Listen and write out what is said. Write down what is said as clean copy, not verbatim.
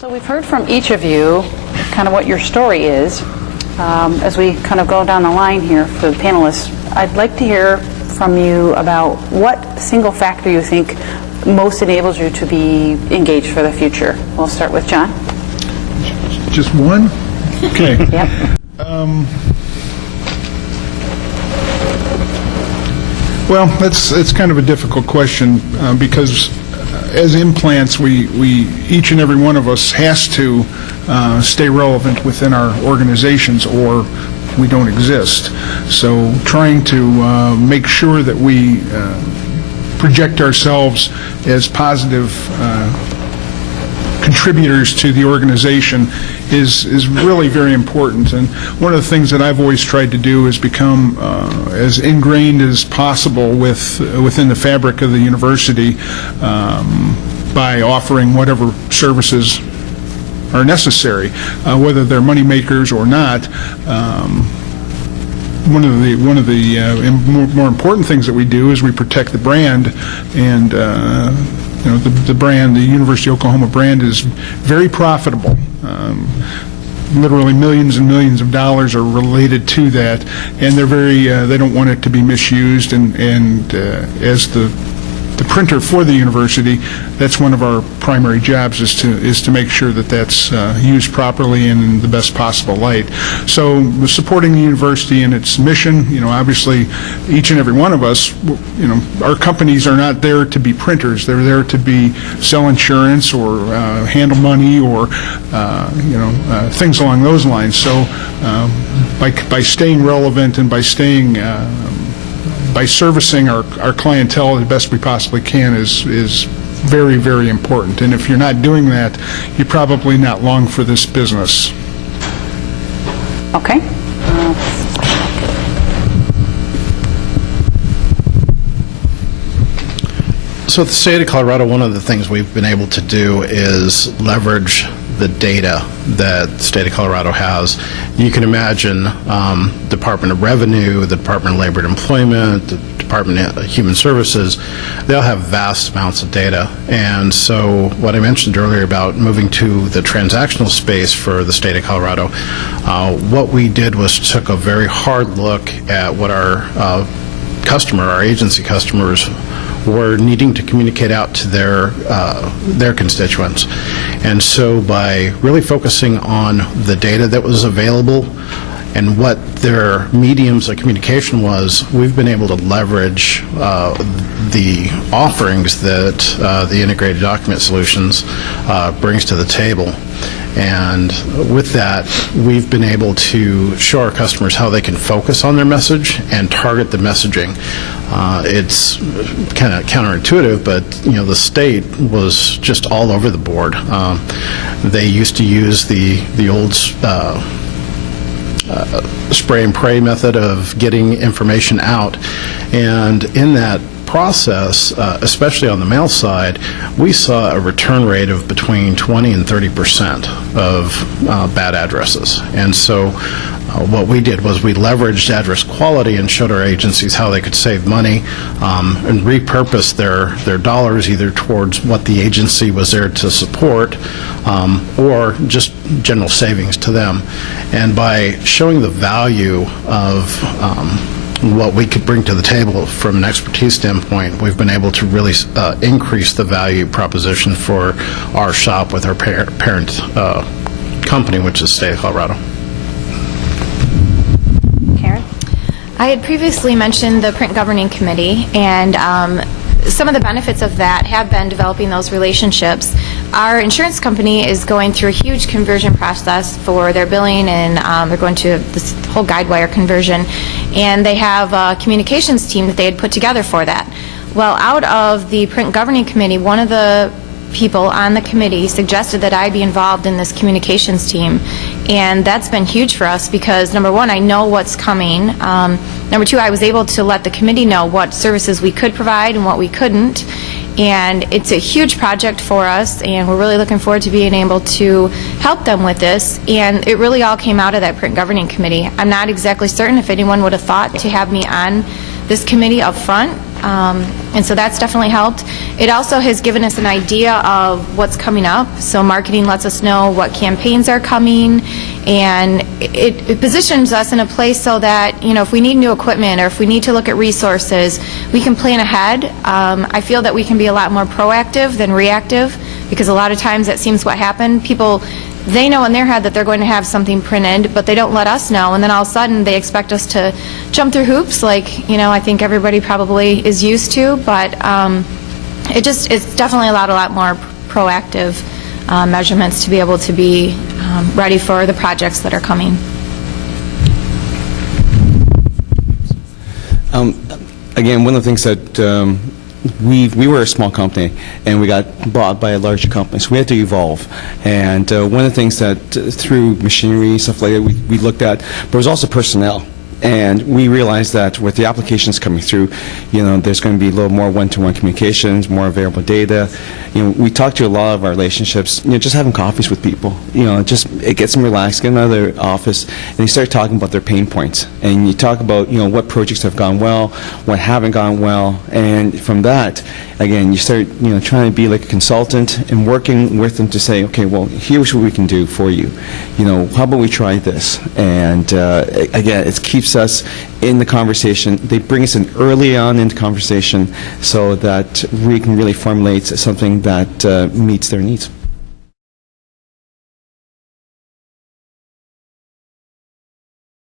So we've heard from each of you kind of what your story is. As we kind of go down the line here for the panelists, I'd like to hear from you about what single factor you think most enables you to be engaged for the future. We'll start with John. Just one? Okay. Yep. Well, that's kind of a difficult question because as implants, we each and every one of us has to stay relevant within our organizations, or we don't exist. So trying to make sure that we project ourselves as positive contributors to the organization is really very important. And one of the things that I've always tried to do is become as ingrained as possible within the fabric of the university by offering whatever services are necessary, whether they're money makers or not. One of the more important things that we do is we protect the brand, and the brand, the University of Oklahoma brand, is very profitable. Literally millions and millions of dollars are related to that, and they're very. They don't want it to be misused. And as the printer for the university, that's one of our primary jobs, is to make sure that that's used properly and in the best possible light. So supporting the university and its mission, obviously each and every one of us, our companies are not there to be printers. They're there to sell insurance or handle money or things along those lines. So by staying relevant and by servicing our clientele the best we possibly can is very, very important. And if you're not doing that, you're probably not long for this business. Okay. So at the state of Colorado, one of the things we've been able to do is leverage the data that the state of Colorado has. You can imagine Department of Revenue, the Department of Labor and Employment, the Department of Human Services, they'll have vast amounts of data. And so what I mentioned earlier about moving to the transactional space for the state of Colorado, what we did was took a very hard look at what our agency customers were needing to communicate out to their constituents. And so by really focusing on the data that was available and what their mediums of communication was, we've been able to leverage the offerings that the Integrated Document Solutions brings to the table. And with that, we've been able to show our customers how they can focus on their message and target the messaging. It's kind of counterintuitive, but the state was just all over the board. They used to use the old spray and pray method of getting information out, and in that process, especially on the mail side, we saw a return rate of between 20 and 30% of bad addresses. And so what we did was we leveraged address quality and showed our agencies how they could save money and repurpose their dollars either towards what the agency was there to support or just general savings to them. And by showing the value of what we could bring to the table from an expertise standpoint, we've been able to really increase the value proposition for our shop with our parent company, which is the state of Colorado. Karen? I had previously mentioned the Print Governing Committee, and some of the benefits of that have been developing those relationships. Our insurance company is going through a huge conversion process for their billing, and they're going to this whole guidewire conversion, and they have a communications team that they had put together for that. Well, out of the Print Governing Committee, one of the people on the committee suggested that I be involved in this communications team, and that's been huge for us because, number one, I know what's coming. Number two, I was able to let the committee know what services we could provide and what we couldn't, and it's a huge project for us, and we're really looking forward to being able to help them with this. And it really all came out of that Print Governing Committee. I'm not exactly certain if anyone would have thought to have me on this committee up front, And so that's definitely helped. It also has given us an idea of what's coming up. So marketing lets us know what campaigns are coming, and it positions us in a place so that, you know, if we need new equipment or if we need to look at resources, we can plan ahead. I feel that we can be a lot more proactive than reactive, because a lot of times that seems what happened. People, they know in their head that they're going to have something printed, but they don't let us know, and then all of a sudden they expect us to jump through hoops, like, you know, I think everybody probably is used to, but it's definitely allowed a lot more proactive measurements to be able to be ready for the projects that are coming. Again, one of the things that we were a small company, and we got bought by a larger company, so we had to evolve. And one of the things that through machinery, stuff like that, we looked at, but it was also personnel. And we realized that with the applications coming through, you know, there's going to be a little more one-to-one communications, more available data. You know, we talk to a lot of our relationships, you know, just having coffees with people, you know, it gets them relaxed, get them out of their office, and they start talking about their pain points. And you talk about, you know, what projects have gone well, what haven't gone well, and from that, again, you start, you know, trying to be like a consultant and working with them to say, okay, well, here's what we can do for you. You know, how about we try this? And again, it keeps us in the conversation. They bring us in early on into conversation so that we can really formulate something that meets their needs.